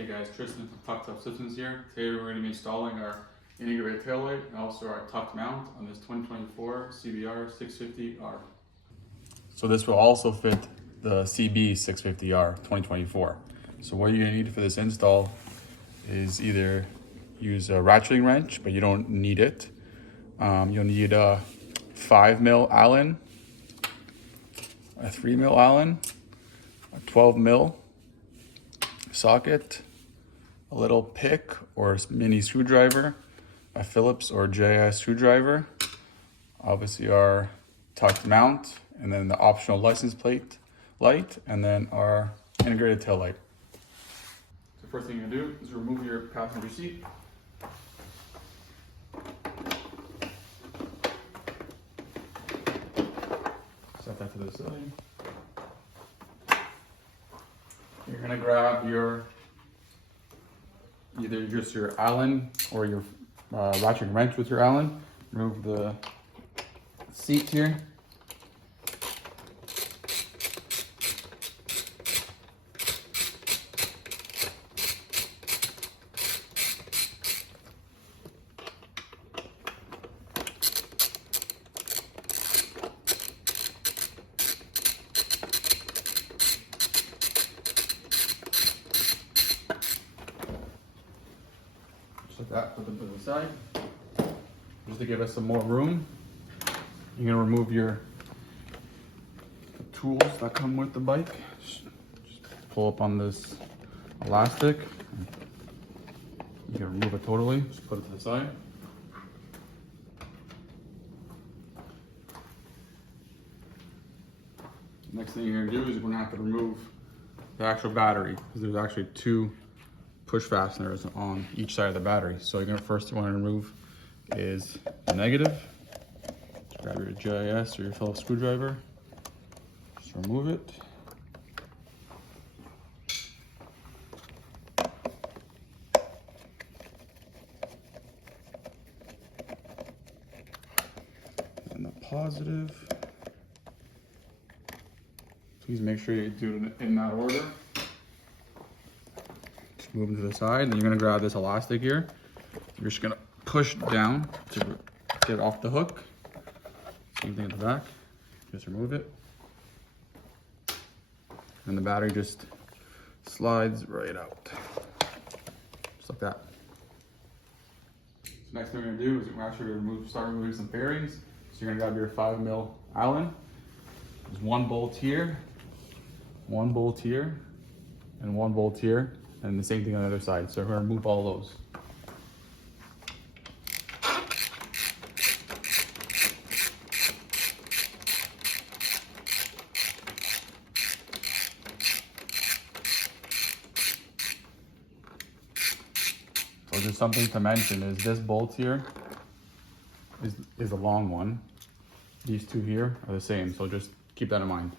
Hey guys, Tristan from Tucked Up Systems here. Today we're going to be installing our integrated taillight and also our tucked mount on this 2024 CBR 650R. So this will also fit the CB 650R 2024. So what you're going to need for this install is either use a ratcheting wrench, but you don't need it. You'll need a 5mm Allen, a 3mm Allen, a 12mm socket, a little pick or mini screwdriver, a Phillips or JIS screwdriver, obviously our tucked mount, and then the optional license plate light, and then our integrated tail light. So first thing you're gonna do is remove your passenger seat. Set that to the side. You're gonna grab your either just your Allen or your ratchet wrench with your Allen. Remove the seat here. Like that, put them to the side. Just to give us some more room, you're gonna remove the tools that come with the bike. Just pull up on this elastic. You can remove it totally, just put it to the side. Next thing you're gonna do is you're gonna have to remove the actual battery, because there's actually two push fasteners on each side of the battery. So you're gonna first want to remove is the negative. Just grab your JIS or your Phillips screwdriver. Just remove it. And the positive. Please make sure you do it in that order. Move them to the side, then you're gonna grab this elastic here. You're just gonna push down to get it off the hook. Same thing at the back. Just remove it. And the battery just slides right out. Just like that. So next thing we're gonna do is we're actually gonna start removing some bearings. So you're gonna grab your 5mm Allen. There's one bolt here, and one bolt here. And the same thing on the other side. So we're gonna remove all those. So just something to mention is this bolt here is a long one. These two here are the same, so just keep that in mind.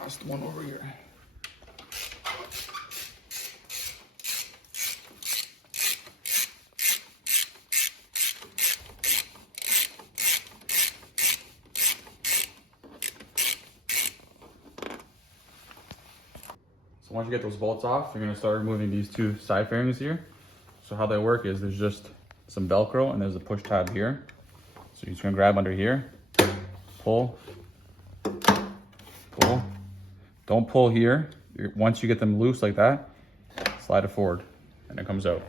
Last one over here. So once you get those bolts off, you're gonna start removing these two side fairings here. So how they work is there's just some Velcro and there's a push tab here. So you're just gonna grab under here, pull, pull. Don't pull here. Once you get them loose like that, slide it forward and it comes out.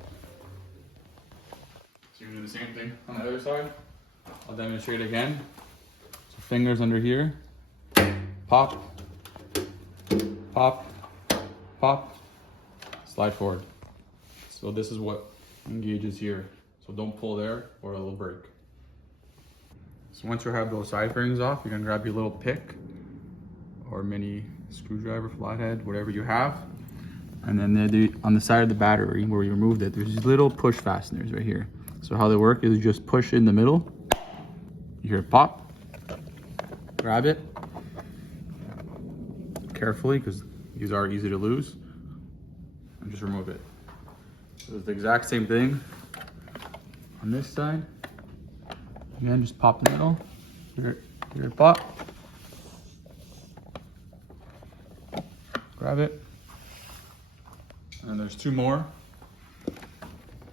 So you're gonna do the same thing on the other side. I'll demonstrate again. So fingers under here, pop, pop, pop, slide forward. So this is what engages here. So don't pull there or it'll break. So once you have those side fairings off, you're gonna grab your little pick or mini screwdriver, flathead, whatever you have. And then on the side of the battery where we removed it, there's these little push fasteners right here. So how they work is you just push in the middle, you hear it pop, grab it carefully because these are easy to lose, and just remove it. So it's the exact same thing on this side. Again, just pop the middle, hear it pop, grab it. And there's two more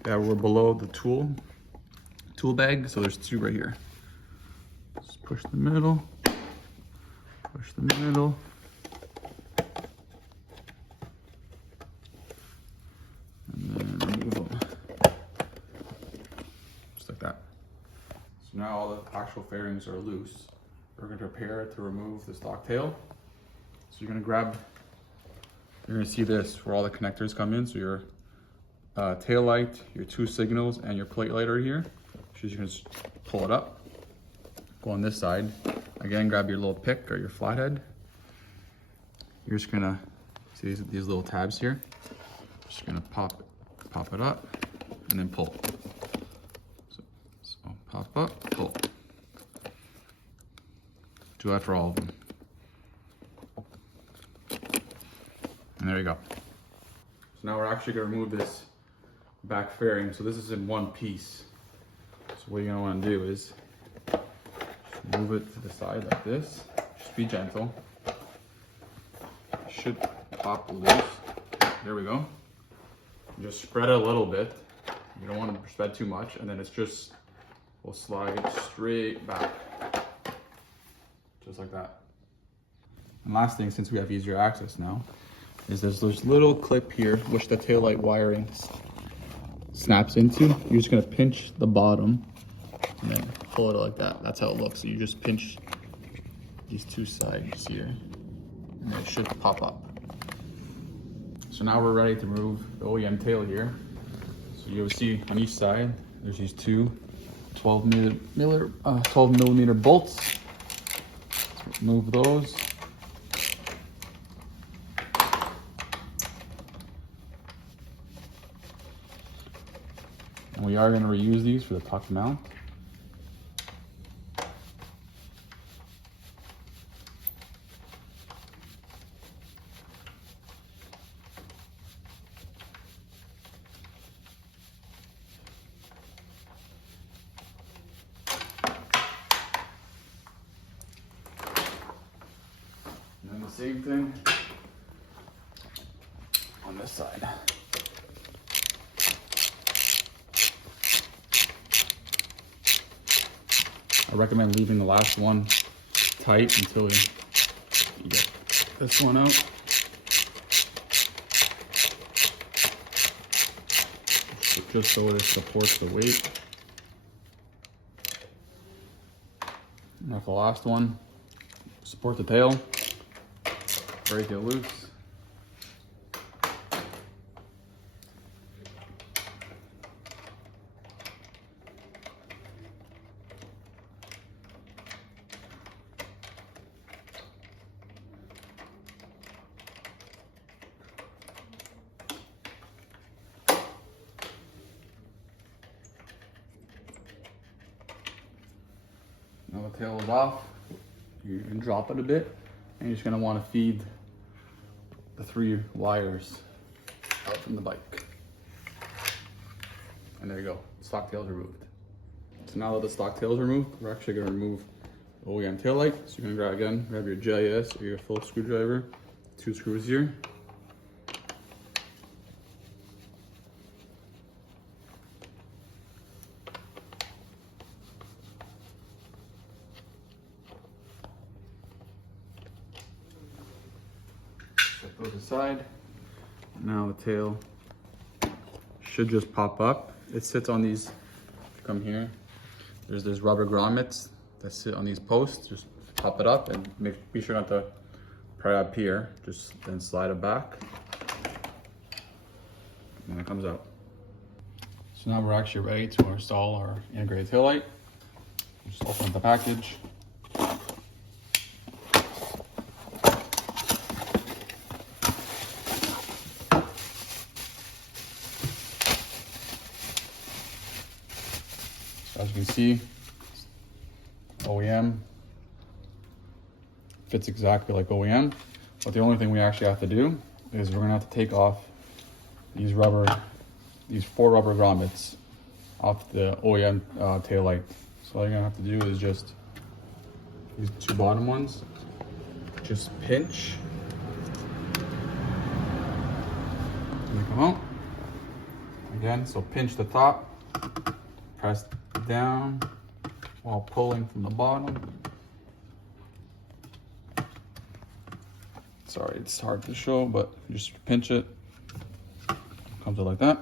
that were below the tool bag. So there's two right here. Just push the middle, push the middle. And then remove them. Just like that. So now all the actual fairings are loose. We're going to prepare to remove the stock tail. So you're going to you're gonna see this where all the connectors come in. So your tail light, your two signals, and your plate light are here. So you're gonna just pull it up. Go on this side. Again, grab your little pick or your flathead. You're just gonna see these little tabs here. Just gonna pop it up and then pull. So pop up, pull. Do that for all of them. And there you go. So now we're actually gonna remove this back fairing. So this is in one piece. So what you're gonna wanna do is just move it to the side like this. Just be gentle. Should pop loose. There we go. Just spread it a little bit. You don't wanna spread too much, and then we'll slide straight back. Just like that. And last thing, since we have easier access now, is there's this little clip here which the taillight wiring snaps into. You're just gonna pinch the bottom and then pull it like that. That's how it looks. So you just pinch these two sides here and it should pop up. So now we're ready to remove the OEM tail here. So you'll see on each side there's these two 12 millimeter bolts. Let's remove those. And we are going to reuse these for the tuck mount. And then the same thing on this side. I recommend leaving the last one tight until you get this one out. Just so it supports the weight. And for the last one, support the tail, break it loose. Now the tail is off, you can drop it a bit, and you're just gonna wanna feed the 3 wires out from the bike. And there you go, stock tail is removed. So now that the stock tail is removed, we're actually gonna remove the OEM tail light. So you're gonna grab your GIS or your Phillips screwdriver, 2 screws here. Set those aside. Now the tail should just pop up. It sits on these, come here, there's rubber grommets that sit on these posts. Just pop it up and be sure not to pry up here. Just then slide it back, and it comes out. So now we're actually ready to install our integrated taillight. Just open up the package. So as you can see, OEM fits exactly like OEM, but the only thing we actually have to do is we're gonna have to take off these 4 rubber grommets off the OEM taillight. So all you're gonna have to do is just these 2 bottom ones, just pinch and they come out. Again, so pinch the top, press down while pulling from the bottom. Sorry, it's hard to show, but just pinch it. Comes out like that.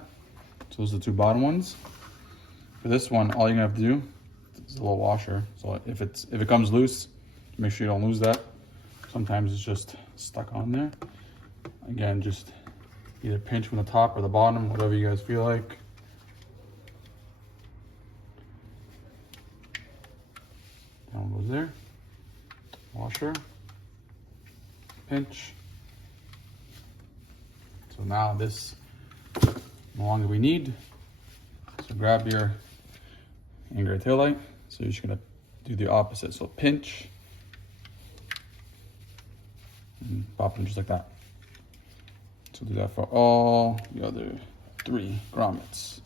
So those are the 2 bottom ones. For this one, all you're gonna have to do is a little washer. So if it comes loose, make sure you don't lose that. Sometimes it's just stuck on there. Again, just either pinch from the top or the bottom, whatever you guys feel like. Down goes there. Washer. Pinch. So now this no longer we need. So grab your integrated taillight. So you're just gonna do the opposite. So pinch and pop them just like that. So do that for all the other 3 grommets.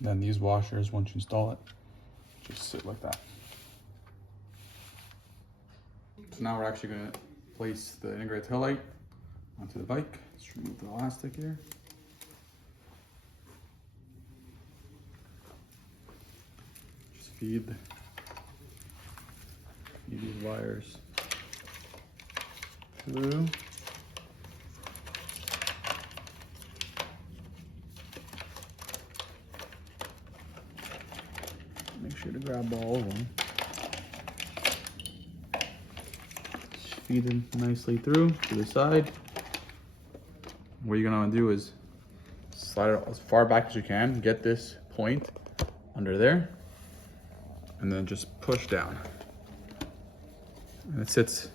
Then these washers, once you install it, just sit like that. So now we're actually gonna place the integrated taillight onto the bike. Let's remove the elastic here. Just feed these wires through. Make sure to grab all of them. Just feed them nicely through to the side. What you're gonna do is slide it as far back as you can. Get this point under there, and then just push down. And it sits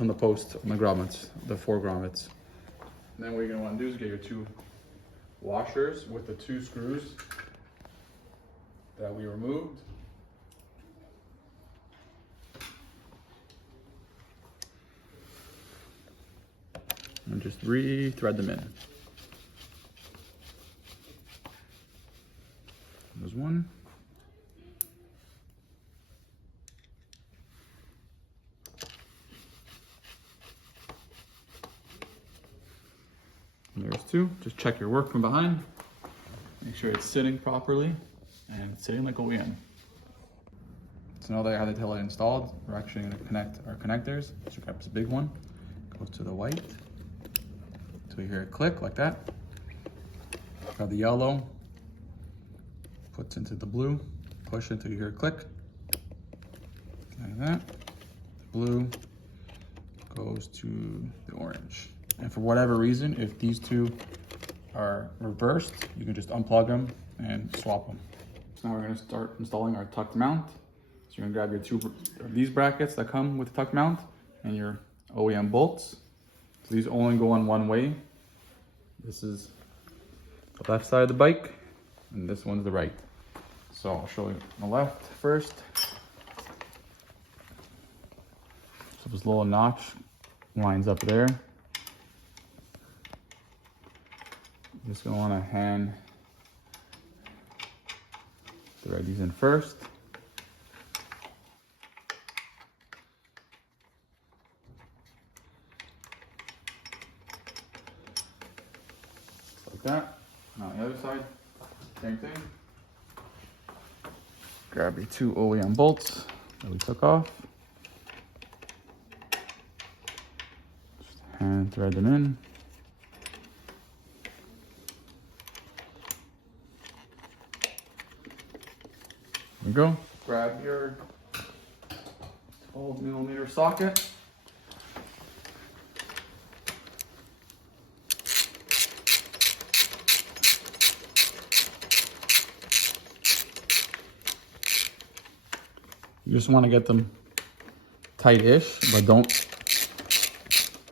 on the post on the grommets, the 4 grommets. And then what you're gonna want to do is get your 2 washers with the 2 screws that we removed. And just re-thread them in. There's one. And there's 2. Just check your work from behind. Make sure it's sitting properly and it's sitting like OEM. So now that I have the taillight installed, we're actually going to connect our connectors. So grab this big one, goes to the white. So you hear it click like that. Grab the yellow, puts into the blue, push until you hear it click. Like that. The blue goes to the orange. And for whatever reason, if these 2 are reversed, you can just unplug them and swap them. So now we're going to start installing our tucked mount. So you're going to grab your 2 of these brackets that come with the tucked mount and your OEM bolts. So these only go on one way. This is the left side of the bike, and this one's the right. So I'll show you the left first. So this little notch lines up there. I'm just going to want to hand thread these in first. Grab your 2 OEM bolts that we took off. Just hand thread them in. There we go. Grab your 12mm socket. You just want to get them tight-ish, but don't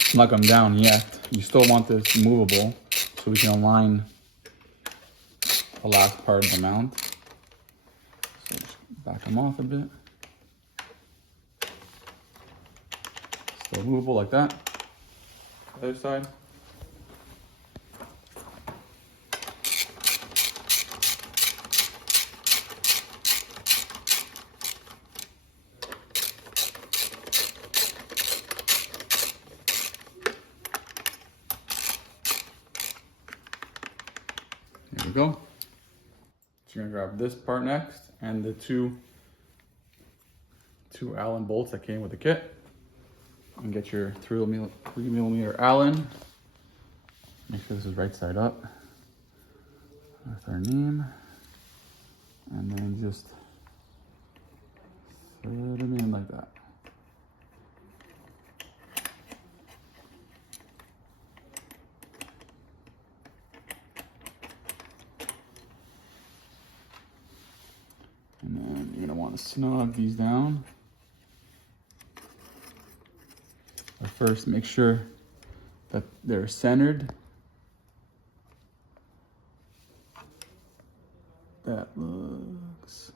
snug them down yet. You still want this movable so we can align the last part of the mount. So just back them off a bit. Still movable like that. Other side. There we go. So you're gonna grab this part next and the two Allen bolts that came with the kit. And get your 3mm Allen. Make sure this is right side up with our name. And then just thread them in like that. And then you're gonna want to snug these down. But first, make sure that they're centered. That looks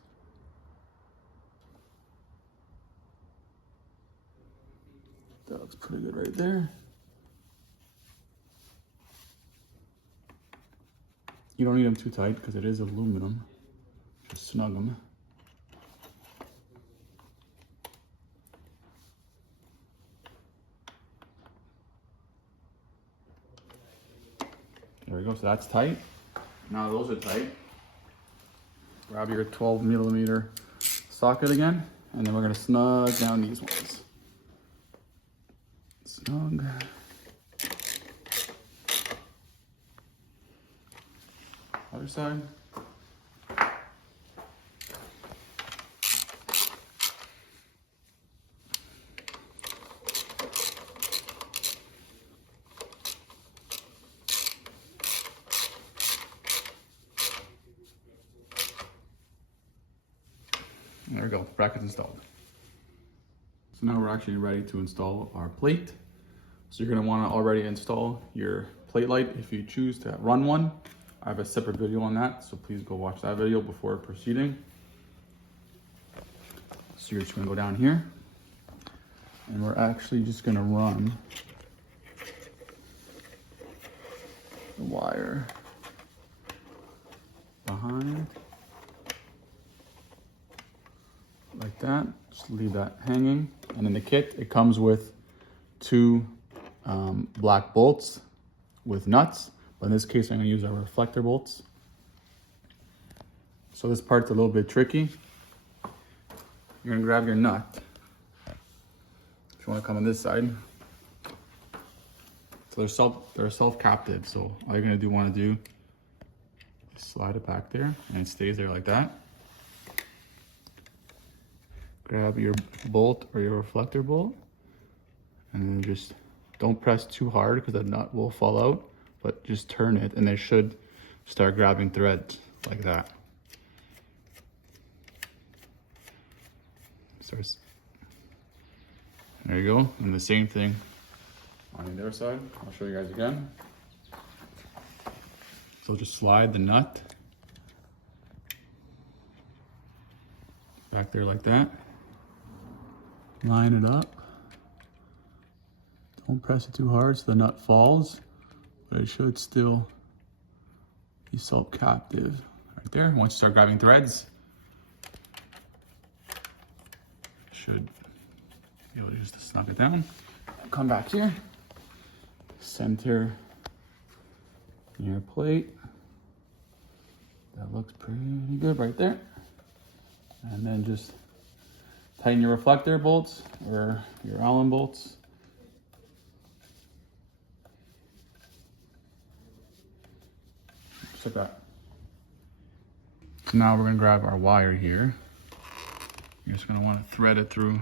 pretty good right there. You don't need them too tight because it is aluminum. Just snug them. There we go, so that's tight. Now those are tight. Grab your 12mm socket again, and then we're gonna snug down these ones. Snug. Other side. There we go, brackets installed. So now we're actually ready to install our plate. So you're gonna wanna already install your plate light if you choose to run one. I have a separate video on that, so please go watch that video before proceeding. So you're just gonna go down here, and we're actually just gonna run the wire behind. Like that, just leave that hanging. And in the kit, it comes with 2 black bolts with nuts, but in this case, I'm gonna use our reflector bolts. So this part's a little bit tricky. You're gonna grab your nut. If you wanna come on this side. So they're self-captive, so all you're gonna wanna do is slide it back there, and it stays there like that. Grab your bolt or your reflector bolt, and then just don't press too hard because the nut will fall out, but just turn it and it should start grabbing threads like that. There you go, and the same thing on the other side. I'll show you guys again. So just slide the nut back there like that. Line it up. Don't press it too hard so the nut falls, but it should still be self-captive right there. Once you start grabbing threads, should be able to just snug it down. Come back here, center your plate. That looks pretty good right there. And then just tighten your reflector bolts or your Allen bolts. Just like that. So now we're gonna grab our wire here. You're just gonna wanna thread it through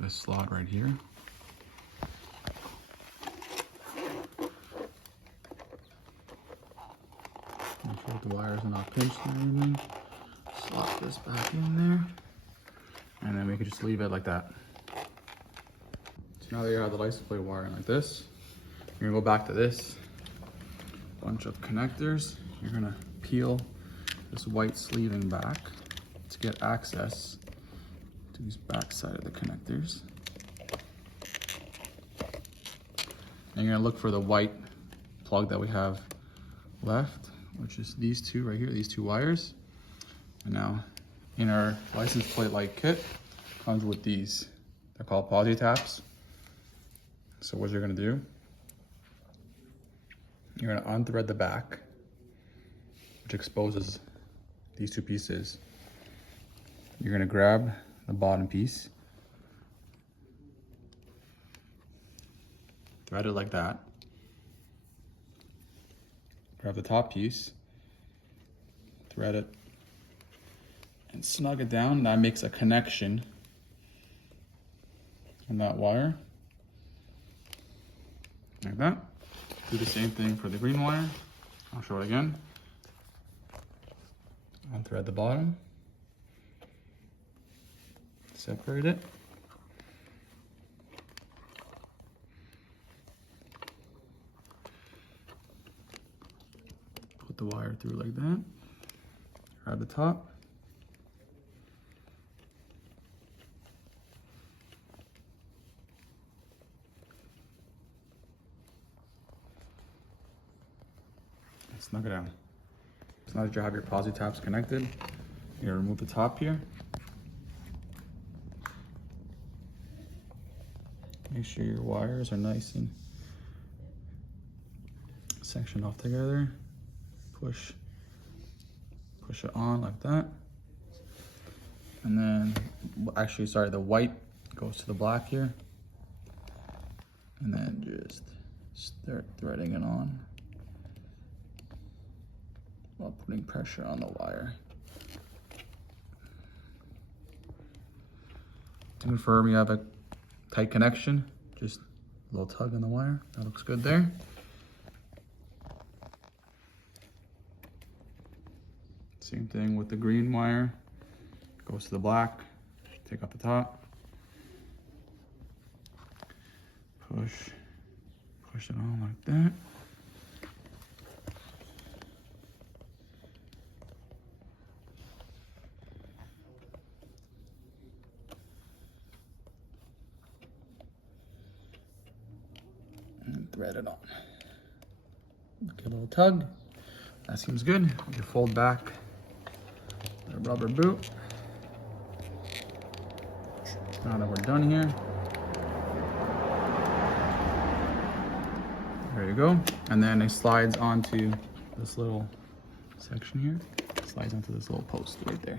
this slot right here. Make sure the wires are not pinched or anything. Slot this back in there. And then we can just leave it like that. So now that you have the license plate wiring like this, you're gonna go back to this bunch of connectors. You're gonna peel this white sleeving back to get access to these back side of the connectors. And you're gonna look for the white plug that we have left, which is these two right here, these two wires. And now in our license plate light kit comes with these. They're called posi taps. So what you're gonna do, you're gonna unthread the back, which exposes these two pieces. You're gonna grab the bottom piece, thread it like that. Grab the top piece, thread it, and snug it down. That makes a connection on that wire, like that. Do the same thing for the green wire. I'll show it again. Unthread the bottom, separate it, put the wire through like that, grab the top, and snug it down. So now that you have your posi taps connected, you're gonna remove the top here. Make sure your wires are nice and sectioned off together. Push it on like that. And then, actually, sorry, the white goes to the black here. And then just start threading it on while putting pressure on the wire. To confirm you have a tight connection, just a little tug on the wire. That looks good there. Same thing with the green wire. Goes to the black. Take off the top. Push it on like that. And thread it on. Get a little tug. That seems good. You fold back the rubber boot. Now that we're done here, there you go. And then it slides onto this little section here. It slides onto this little post right there.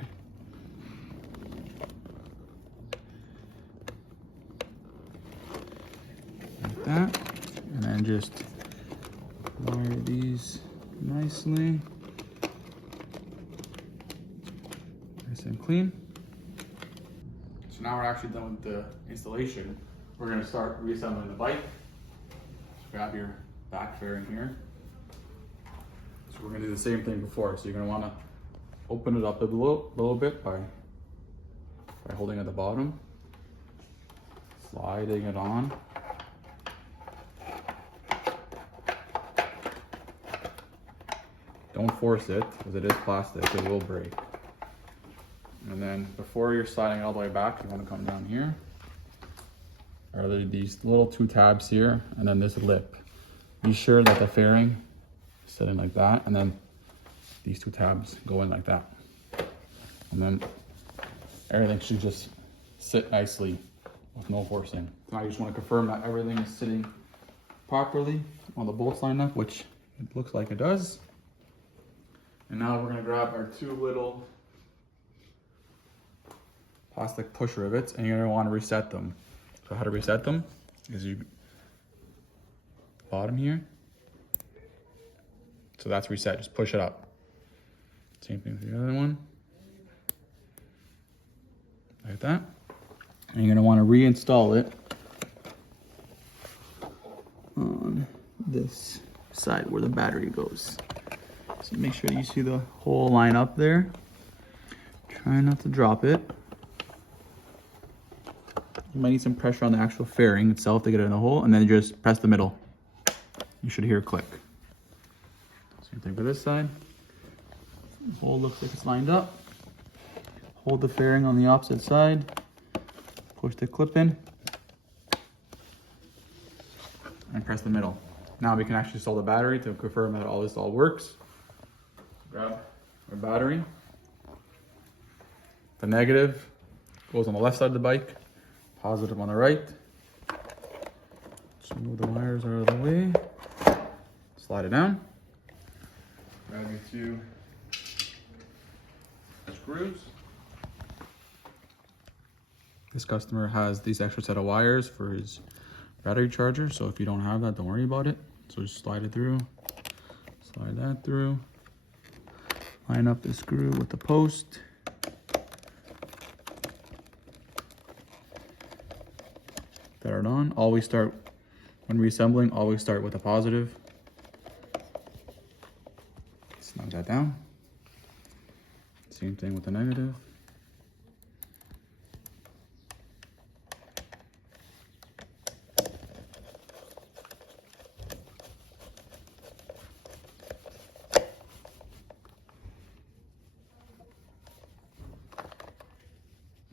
Like that. And then just wire these nicely. Nice and clean. So now we're actually done with the installation. We're gonna start reassembling the bike. So grab your back fairing here. So we're gonna do the same thing before. So you're gonna wanna open it up a little bit by holding at the bottom, sliding it on. Don't force it, because it is plastic, it will break. And then before you're sliding all the way back, you want to come down here. Are these little two tabs here, and then this lip. Be sure that the fairing is sitting like that, and then these two tabs go in like that. And then everything should just sit nicely with no forcing. Now you just want to confirm that everything is sitting properly on the bolts line up, which it looks like it does. And now we're gonna grab our two little plastic push rivets, and you're gonna want to reset them. So how to reset them is you bottom here. So that's reset, just push it up. Same thing with the other one. Like that. And you're gonna want to reinstall it on this side where the battery goes. So make sure you see the hole line up there. Try not to drop it. You might need some pressure on the actual fairing itself to get it in the hole, and then just press the middle. You should hear a click. Same thing for this side. The hole looks like it's lined up. Hold the fairing on the opposite side. Push the clip in. And press the middle. Now we can actually install the battery to confirm that all this all works. Grab our battery. The negative goes on the left side of the bike, positive on the right. Just move the wires out of the way. Slide it down. Grab your 2 screws. This customer has these extra set of wires for his battery charger, so if you don't have that, don't worry about it. So just slide it through, slide that through, line up the screw with the post. Put it on. Always start, when reassembling, always start with a positive. Snug that down. Same thing with the negative.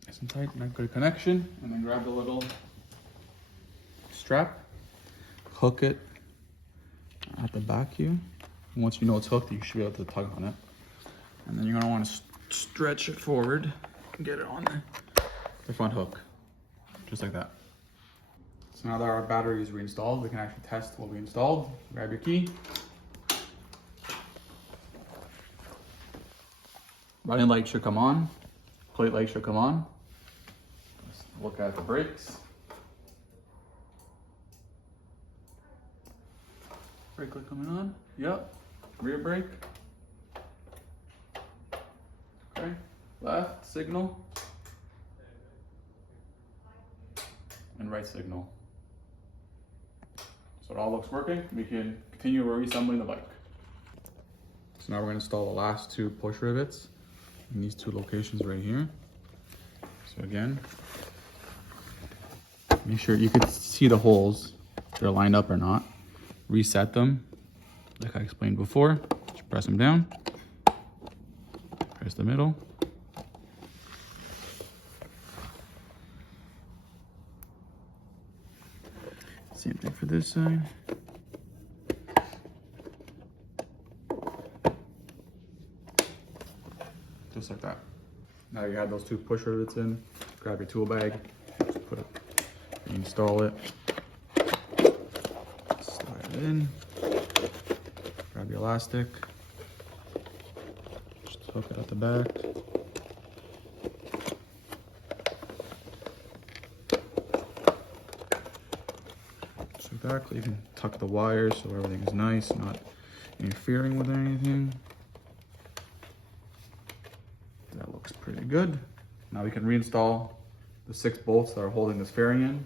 Nice and tight, not good connection, and then grab the little strap, hook it at the back here. And once you know it's hooked, you should be able to tug on it. And then you're gonna want to stretch it forward and get it on the front hook, just like that. So now that our battery is reinstalled, we can actually test what we installed. Grab your key. Running light should come on. Plate light should come on. Let's look at the brakes. Brake light coming on. Yep. Rear brake. Okay. Left signal. And right signal. So it all looks working. We can continue reassembling the bike. So now we're going to install the last 2 push rivets in these 2 locations right here. So again, make sure you can see the holes, if they're lined up or not. Reset them, like I explained before. Just press them down. Press the middle. Same thing for this side. Just like that. Now you have those 2 push rivets in. Grab your tool bag, just put it, install it. Slide it in. Grab your elastic. Just hook it at the back. Just like that. You can tuck the wires so everything is nice, not interfering with anything. That looks pretty good. Now we can reinstall the 6 bolts that are holding this fairing in.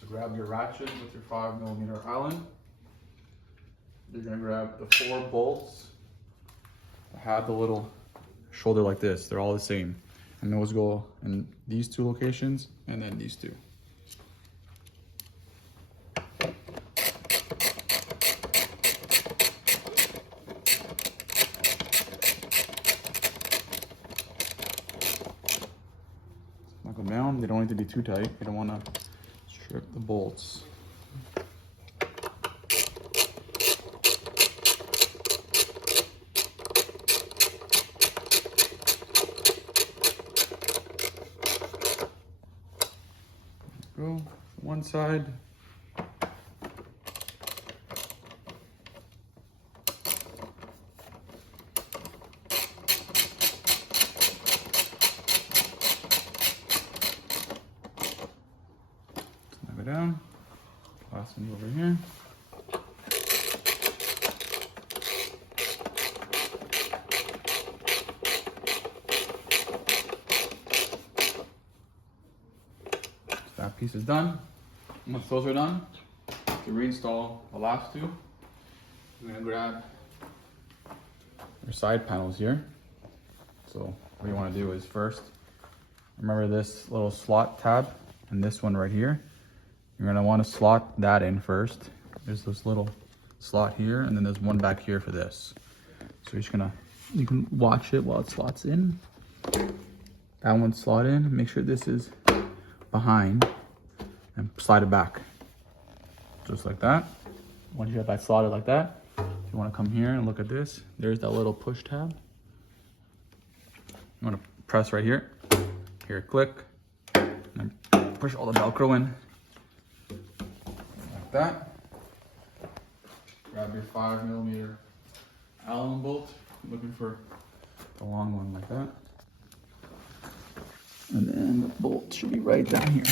So grab your ratchet with your 5mm Allen. You're gonna grab the 4 bolts that have the little shoulder like this. They're all the same. And those go in these 2 locations and then these 2. Knock them down. They don't need to be too tight. You don't want to strip the bolts. Go one side. down. Last one over here. So that piece is done. Once those are done, to reinstall the last two, I'm gonna grab your side panels here. So what you want to do is first, remember this little slot tab and this one right here. You're gonna want to slot that in first. There's this little slot here, and then there's one back here for this. So you're just gonna, you can watch it while it slots in. That one's slot in. Make sure this is behind, and slide it back, just like that. Once you have that slotted like that, you want to come here and look at this. There's that little push tab. You want to press right here. Here, click, and push all the Velcro in. Like that. Grab your 5mm Allen bolt. I'm looking for the long one like that. And then the bolt should be right down here.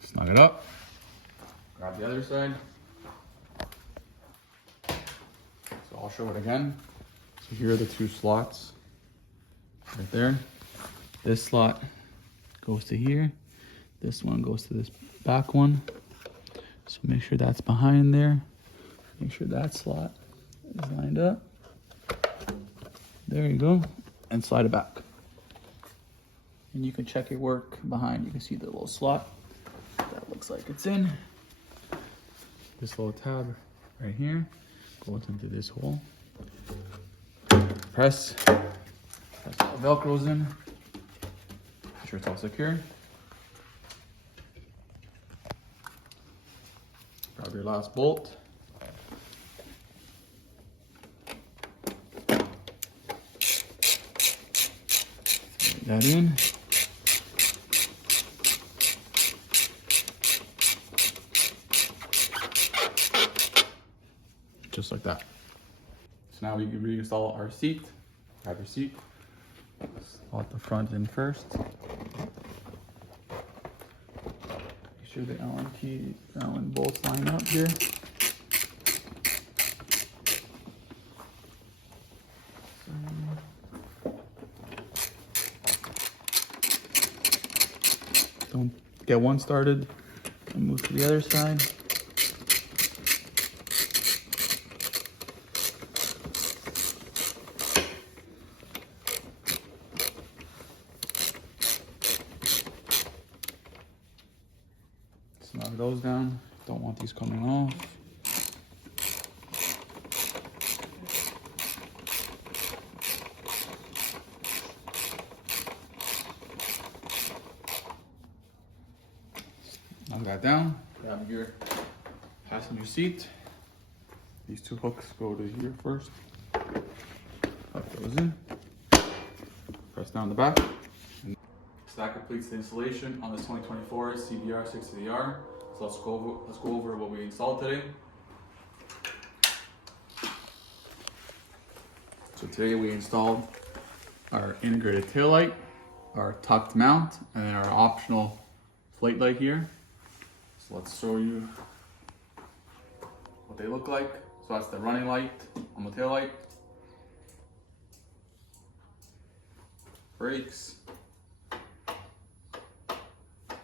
Snug it up. Grab the other side. So I'll show it again. So here are the two slots right there. This slot goes to here. This one goes to this back one. So make sure that's behind there. Make sure that slot is lined up. There you go. And slide it back. And you can check your work behind. You can see the little slot. That looks like it's in. This little tab right here goes into this hole. Press the Velcro's in. Make sure it's all secure. Grab your last bolt. Put that in. Just like that. So now we can reinstall our seat. Grab your seat. Slot the front in first. Make sure the Allen bolts line up here. Don't get one started and move to the other side. Snug those down. Don't want these coming off. Snug that down. Grab your passenger seat. These two hooks go to here first. Tuck those in. Press down the back. So that completes the installation on this 2024 CBR 680R. So let's go over what we installed today. So today we installed our integrated tail light, our tucked mount, and then our optional flight light here. So let's show you what they look like. So that's the running light on the tail light. Brakes.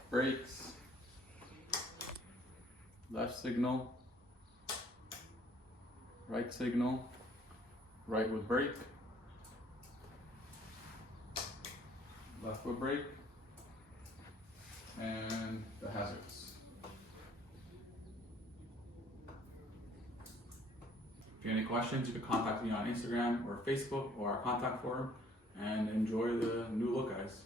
Brakes, left signal, right signal, right with brake, left with brake, and the hazards. If you have any questions, you can contact me on Instagram or Facebook or our contact forum, and enjoy the new look, guys.